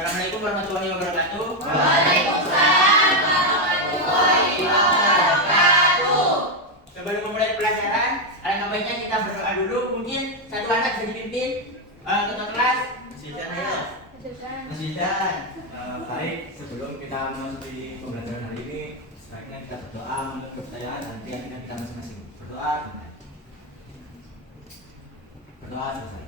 Assalamualaikum warahmatullahi wabarakatuh. Waalaikumsalam warahmatullahi wabarakatuh. Sebelum memulai pelajaran, alangkah baiknya kita berdoa dulu. Mungkin satu anak bisa dipimpin ketua kelas. Mas Idan, baik, sebelum kita memasuki pembelajaran hari ini, sebaiknya kita berdoa menurut kepercayaan dan keyakinan kita masing-masing. Berdoa, berdoa selesai.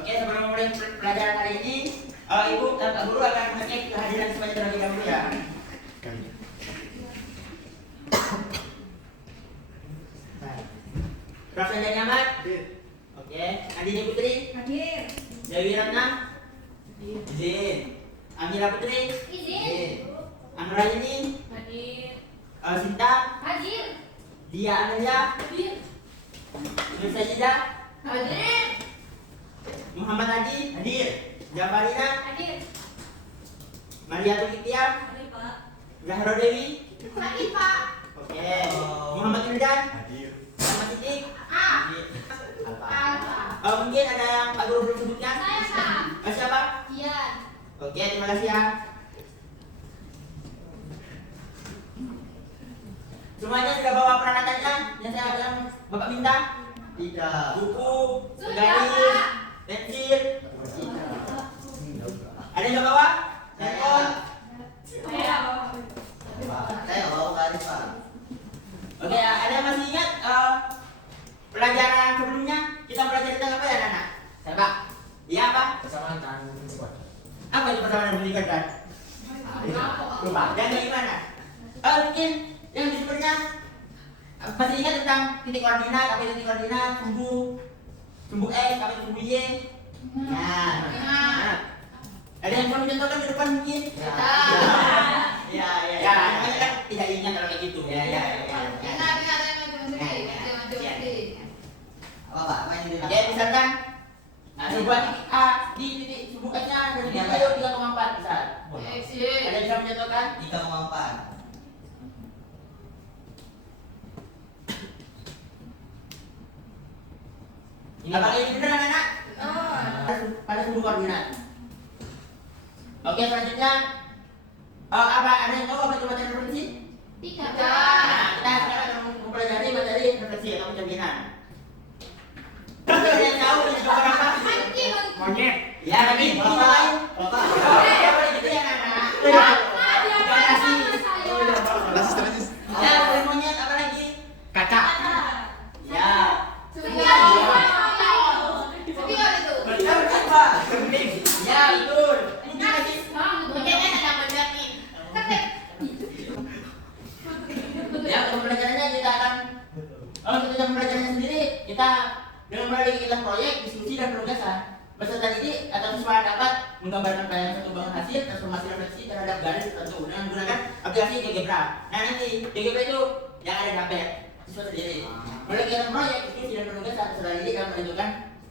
Oke, sebelum memulai pelajaran hari ini, Ibu dan Pak Guru akan mengecek kehadiran semuanya terlebih dahulu ya. Prof. Sanjay Nyamat. Oke, Andini Putri. Hadir. Dewi Ratna. Izin. Amira Putri. Izin. Anurayini. Hadir. Sinta. Hadir. Dia Amelia. Hadir. Nur Sajidah. Hadir. Muhammad Hadi. Hadir. Jafarina. Hadir. Maria Tulitia. Hadir, Pak. Zahra Dewi. Hadir, Pak. Oke. Muhammad Wildan. Hadir. Muhammad Siddiq. Alfa. Mungkin ada yang Pak Guru belum sebutkan? Saya, Pak. Siapa? Ian. Oke, terima kasih ya. Semuanya sudah bawa peralatannya yang Bapak minta? Tidak. Buku, Sudah, garis, Pak. pensil. Ada yang nggak bawa? Handphone. Saya. Saya bawa garis, Pak. Oke, ada yang masih ingat pelajaran sebelumnya kita belajar tentang apa ya, anak-anak? Siapa? Iya apa? Persamaan dan squad. Apa itu persamaan dan pendidikan? Lupa. Dan bagaimana? Mungkin yang disebutnya masih ingat tentang titik koordinat, apa itu titik koordinat, sumbu X, apa itu sumbu Y. Nah, ada yang mau mencontohkan ke depan mungkin? Ya, namanya kan tidak ingat kalau kayak gitu. Ya. Apa, Pak? Apa yang Oke, misalkan sebuah titik A di titik sumbu X-nya dari titik itu 3,4 misal. Ada yang bisa mencontohkan? 3,4. Apakah ini benar anak-anak? Pada sumbu koordinat. Oke, selanjutnya apa ada yang tahu apa itu materi referensi? Tidak. Nah, kita sekarang akan mempelajari materi referensi atau pencerminan. Ada yang tahu ini gambar apa? Monyet. Ya, lagi lain. Ya, boleh gitu ya anak-anak. Bukan rasis. Ya, boleh monyet apa lagi? Kaca. Ya. Betul, Pak. Ya, betul. Mungkin lagi. Ya, untuk pelajarannya kita akan untuk pembelajarannya sendiri kita dengan melalui kegiatan proyek, diskusi dan penugasan. Peserta didik atau siswa dapat menggambarkan bayangan satu bangun hasil transformasi refleksi terhadap garis tertentu dengan menggunakan aplikasi GeoGebra. Nah, nanti GeoGebra itu yang ada di HP siswa sendiri. Melalui kegiatan proyek, diskusi dan penugasan peserta didik akan menentukan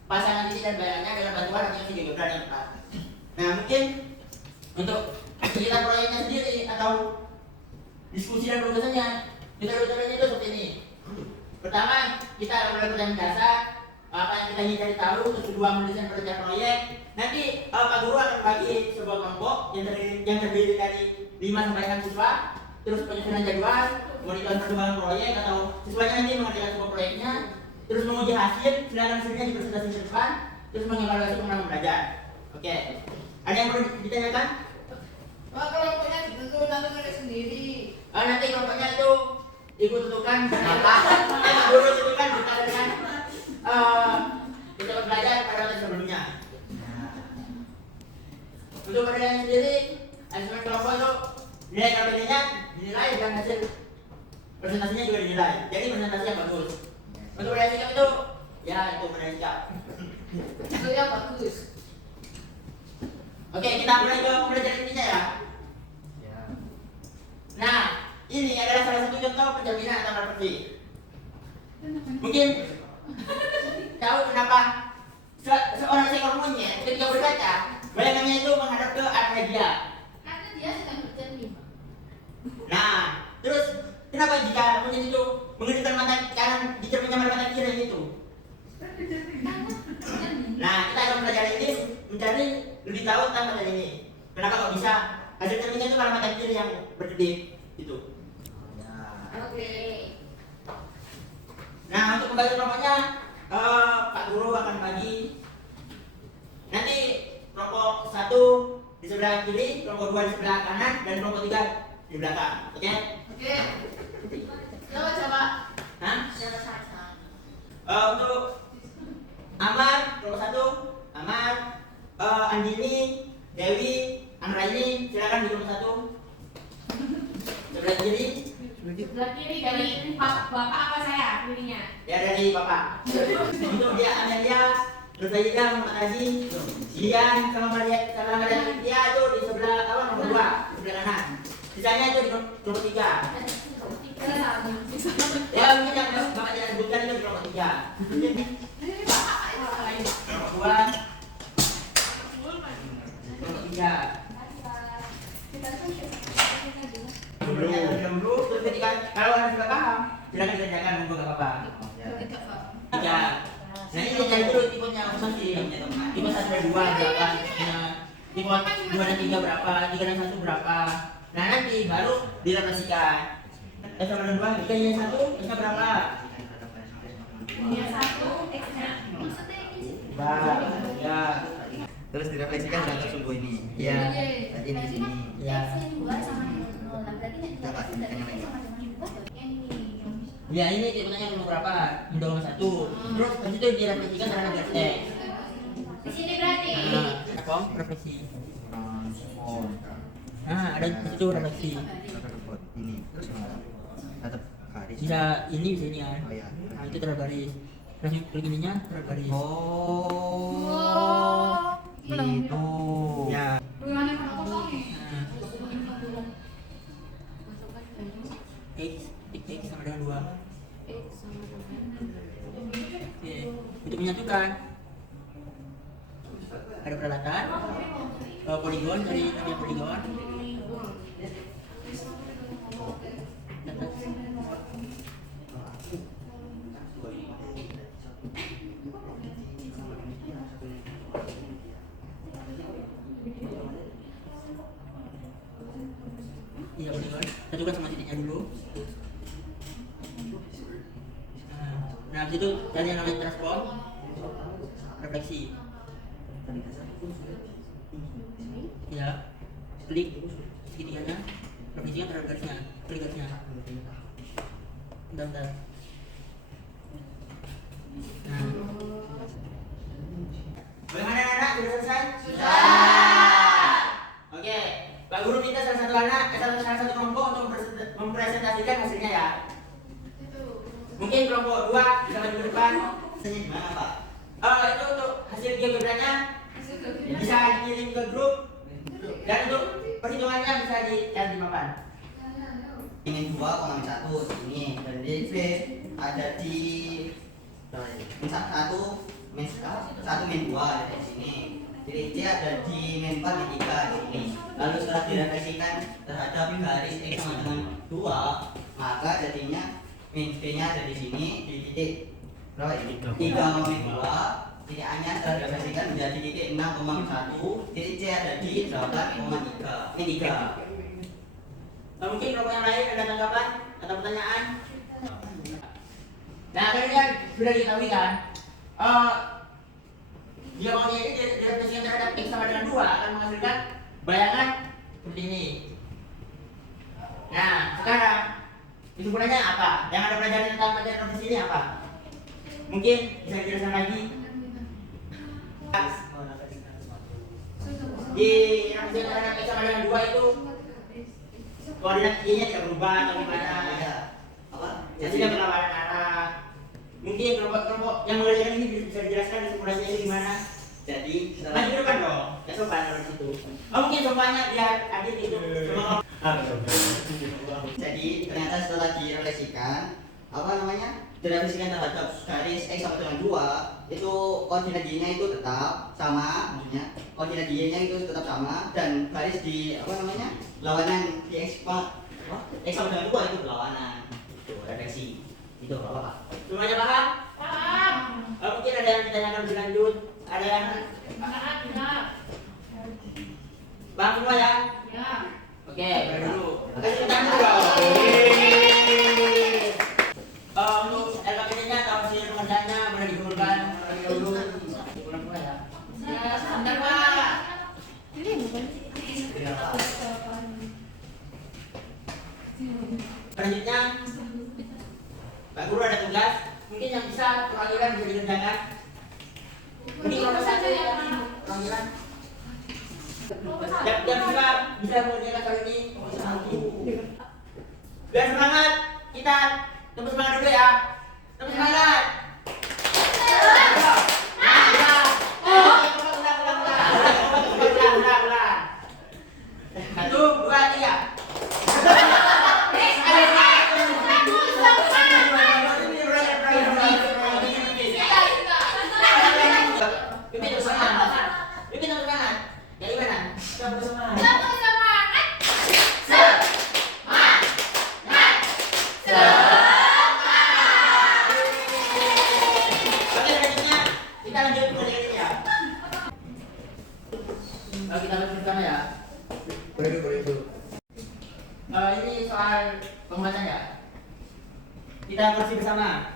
pasangan titik dan bayangannya dengan bantuan aplikasi GeoGebra yang tepat. Nah, mungkin untuk kegiatan proyeknya sendiri atau diskusi dan penugasannya metode-metodenya itu seperti ini. Pertama, kita akan mulai pertanyaan dasar, apa yang kita ingin cari tahu, terus kedua menuliskan perencanaan proyek. Nanti Pak Guru akan bagi sebuah kelompok yang terdiri dari 5 sampai 6 siswa, terus penyusunan jadwal, monitor perkembangan proyek atau siswanya nanti mengerjakan sebuah proyeknya, terus menguji hasil, sedangkan hasilnya dipresentasikan ke depan, terus mengevaluasi pengalaman belajar. Oke, ada yang perlu ditanyakan? Kelompoknya ditentukan nanti mereka sendiri. Nanti kelompoknya itu Ibu tentukan apa? Guru tentukan berkaitan dengan kita belajar pada waktu sebelumnya. Untuk penilaian sendiri, asesmen kelompok itu nilai KPD-nya dinilai dan hasil presentasinya juga dinilai. Jadi presentasi yang bagus. Untuk penilaian sikap itu, ya itu penilaian sikap. Itu yang bagus. Oke, kita mulai ke pembelajaran intinya ya. Nah, ini adalah salah satu contoh pencerminan atau refleksi. Mungkin tahu kenapa seorang seekor monyet ketika berkaca bayangannya itu menghadap ke arah dia. Karena dia sedang bercermin. Nah, terus kenapa jika monyet itu mengerutkan mata kanan di cerminnya mata kiri itu? Nah, kita akan belajar ini mencari mempelajari lebih tahu tentang materi ini. Kenapa kok bisa? Hasil cerminnya itu kalau mata kiri yang berkedip itu. Oke. Nah, untuk pembagian kelompoknya, Pak Guru akan bagi nanti kelompok 1 di sebelah kiri, kelompok 2 di sebelah kanan, dan kelompok 3 di belakang. Oke? Oke. Coba. Hah? Coba saja. Untuk Amar, kelompok 1, Amar, Andini, Dewi, Anraini, silakan di kelompok 1. Sebelah kiri, Sebelah kiri dari bapak apa saya pilihnya? ya dari Bapak. Untuk dia Amelia, terus Aida, Muhammad Aziz, Dian, sama Maria Cynthia itu di sebelah apa nomor 2, sebelah kanan. Sisanya itu di kelompok 3. Ya mungkin yang Bapak tidak sebutkan itu di kelompok 3. Kelompok 2, kelompok 3. Dulu, terus ketika kalau Anda sudah paham, silakan dikerjakan, monggo nggak apa-apa. Tiga. Nah ini cari dulu tipenya masih. Tipe 1 dan 2 berapa? Tipe 2 dan 3 berapa? 3 dan 1 berapa? Nah nanti baru direfleksikan. S1 dan 2, jika Y1, S-nya berapa? Yang satu X-nya. Ya. Terus direfleksikan dan tersungguh ini. Iya. Berarti ini sini. Ya. Ya ini tipenya nomor berapa? Nomor 1. Terus habis itu direfleksikan terhadap garis X. Di sini berarti. Apa? Refleksi. Oh, Nah, ada di situ refleksi. ini terus tetap garis. Bisa ini bisa ini ya. Oh ya. Nah, itu terhadap garis. Terus begininya terhadap garis. Oh. Itu. Ya. Gimana kalau potongnya? Nah. X sama dengan 2. Oke, untuk menyatukan ada peralatan poligon dari bagian poligon. Iya poligon, satukan sama titiknya dulu. Nah, habis itu cari yang namanya transform, refleksi. Ya, klik segitiganya, refleksikan terhadap garisnya, klik garisnya. Bentar. Nah, bagaimana anak? Sudah selesai? Sudah. Oke, Pak Guru minta salah satu kelompok untuk mempresentasikan hasilnya ya. Mungkin kelompok 2 bisa maju ke depan. Hasilnya gimana, Pak? Itu untuk hasil geometranya bisa dikirim ke grup dan untuk perhitungannya bisa dicari di papan. Min 2,1 ini dan D ada di min 1 min 2 ada di sini. Jadi C ada di min 4 min 3 di sini. Lalu setelah direfleksikan terhadap garis X sama dengan 2, maka jadinya min B-nya ada di sini di titik 3,2. Titik A-nya setelah direfleksikan menjadi titik 6,1. Titik C ada di 8,3 min 3. Mungkin kelompok yang lain ada tanggapan atau pertanyaan? Nah, kalian sudah diketahui kan? Jawabannya ini direfleksikan terhadap X sama dengan 2 akan menghasilkan bayangan seperti ini. Nah, sekarang kesimpulannya apa? Yang ada pelajaran tentang materi refleksi ini apa? Mungkin bisa dijelaskan lagi. Di refleksi terhadap X sama dengan 2 itu koordinat Y-nya tidak berubah atau gimana? Hasilnya berlawanan arah. Mungkin kelompok yang mengerjakan ini bisa dijelaskan kesimpulannya ini gimana? Jadi Maju ke depan dong, ya sopan dari situ. Mungkin sopannya biar adil itu. Jadi ternyata setelah direfleksikan direfleksikan terhadap garis X sama dengan 2, itu koordinat Y-nya itu tetap sama, maksudnya koordinat Y-nya itu tetap sama dan garis di lawanan di X sama dengan 2 itu berlawanan. Itu refleksi. Itu apa? Semuanya paham? Paham. Mungkin ada yang ditanyakan lebih lanjut, ada yang Benar. semua ya? Ya. Oke, balik dulu. Kasih tangan dulu dong. Untuk LKPD-nya atau hasil pengerjaannya boleh dikumpulkan terlebih dahulu. Dikumpulkan semua ya. Ya, sebentar Pak. Selanjutnya, Pak Guru ada tugas. Mungkin yang bisa pengaliran bisa dikerjakan. Mungkin kelompok satu ya, pengaliran. Yang bisa mengerjakan kali ini. Biar semangat, kita tepuk semangat dulu ya. Tepuk semangat. Satu, dua, tiga. Pimpin tepuk semangat. Pimpin tepuk semangat. Yang gimana? Tepuk semangat. Tepuk semangat. Oke, selanjutnya kita lanjut pengerjaannya ya. Kita lanjut pertama ya. Boleh dulu. Ini soal pembuatan ya. Kita koreksi bersama.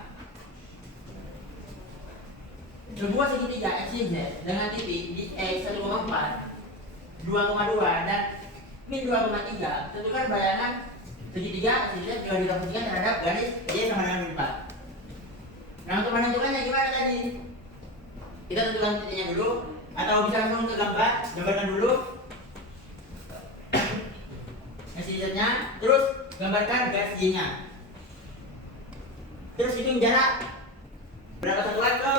Sebuah segitiga XYZ dengan titik di X 1,4, 2,2 dan min 2,3. Tentukan bayangan segitiga XYZ juga direpresentasikan terhadap garis Y sama dengan min 4. Nah, untuk menentukannya gimana tadi? Kita tentukan titiknya dulu atau bisa langsung ke gambarkan dulu XYZ-nya, terus gambarkan garis Y-nya. Terus hitung jarak berapa satuan ke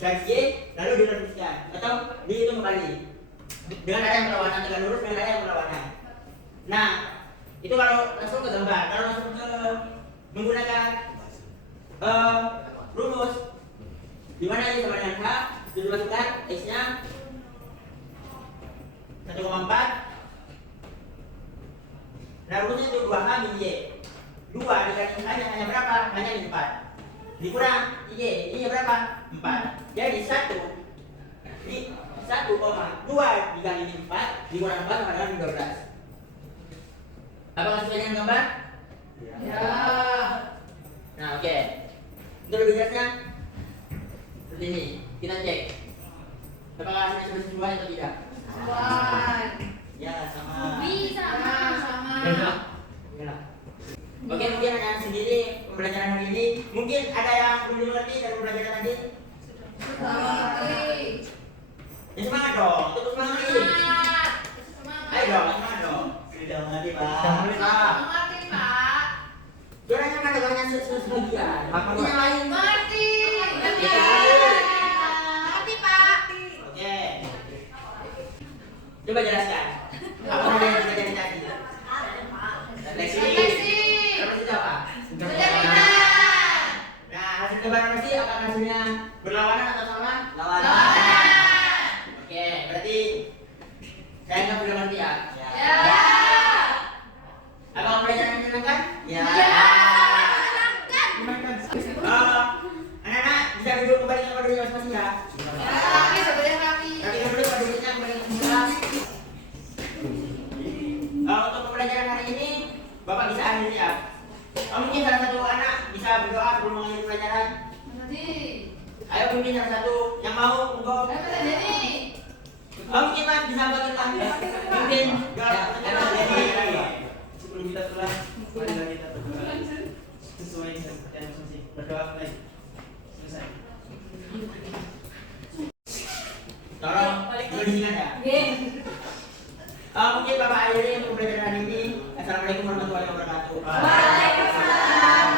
garis Y, lalu direpresentasikan atau dihitung kembali dengan ada yang berlawanan, tegak lurus dengan ada yang berlawanan. Nah, itu kalau langsung ke gambar. Kalau langsung ke menggunakan rumus, di mana Y sama dengan H, dimasukkan X-nya 1,4. Nah, rumusnya itu 2H min Y. 2 dikali hanya berapa? Hanya min 4. Dikurang Y, ini berapa? 4. Jadi 1 dikali min 4 dikurang 4 sama dengan 12. Apakah sesuai dengan gambar? Ya. Nah, oke. Untuk lebih jelasnya seperti ini. Kita cek apakah hasilnya sudah sesuai atau tidak. Sesuai. Ya, sama. Bisa. Ya, sama. Ya. Oke, mungkin hanya sendiri pembelajaran hari ini. Mungkin ada yang belum mengerti dari pembelajaran tadi. Semangat. Ya, semangat dong, terus semangat. Ayo dong, semangat dong. Sudah mengerti Pak. Mengerti Pak. Suaranya mana banyak sebagian. Apa, Pak? Ini yang lain. Mengerti. Mengerti, Pak. Oke. Coba jelaskan. Apa yang kita jadi tadi? Refleksi. Refleksi apa? Nah, hasil gambaran refleksi apakah hasilnya berlawanan atau sama? Lawan. Oke, berarti saya nggak boleh ngerti ya. Ya. Apakah pelajaran menyenangkan? Ya. Anak-anak bisa duduk kembali ke duduknya masing-masing ya. Rapi, sebenarnya rapi. Tapi dulu pada duduknya kembali ke semula. Untuk pembelajaran hari ini, Bapak bisa akhiri ya. Mungkin salah satu anak bisa berdoa sebelum mengakhiri pelajaran. Jadi, Ayo mungkin salah satu yang mau untuk. ayo kita jadi. Mungkin Mas bisa bagian Mas. Mungkin. Sebelum kita pulang, marilah kita berdoa sesuai dengan percayaan masing-masing. Berdoa baik. Selesai. Tolong dulu diingat ya. Mungkin Bapak akhiri untuk pembelajaran hari ini. Assalamualaikum warahmatullahi wabarakatuh. Waalaikumsalam.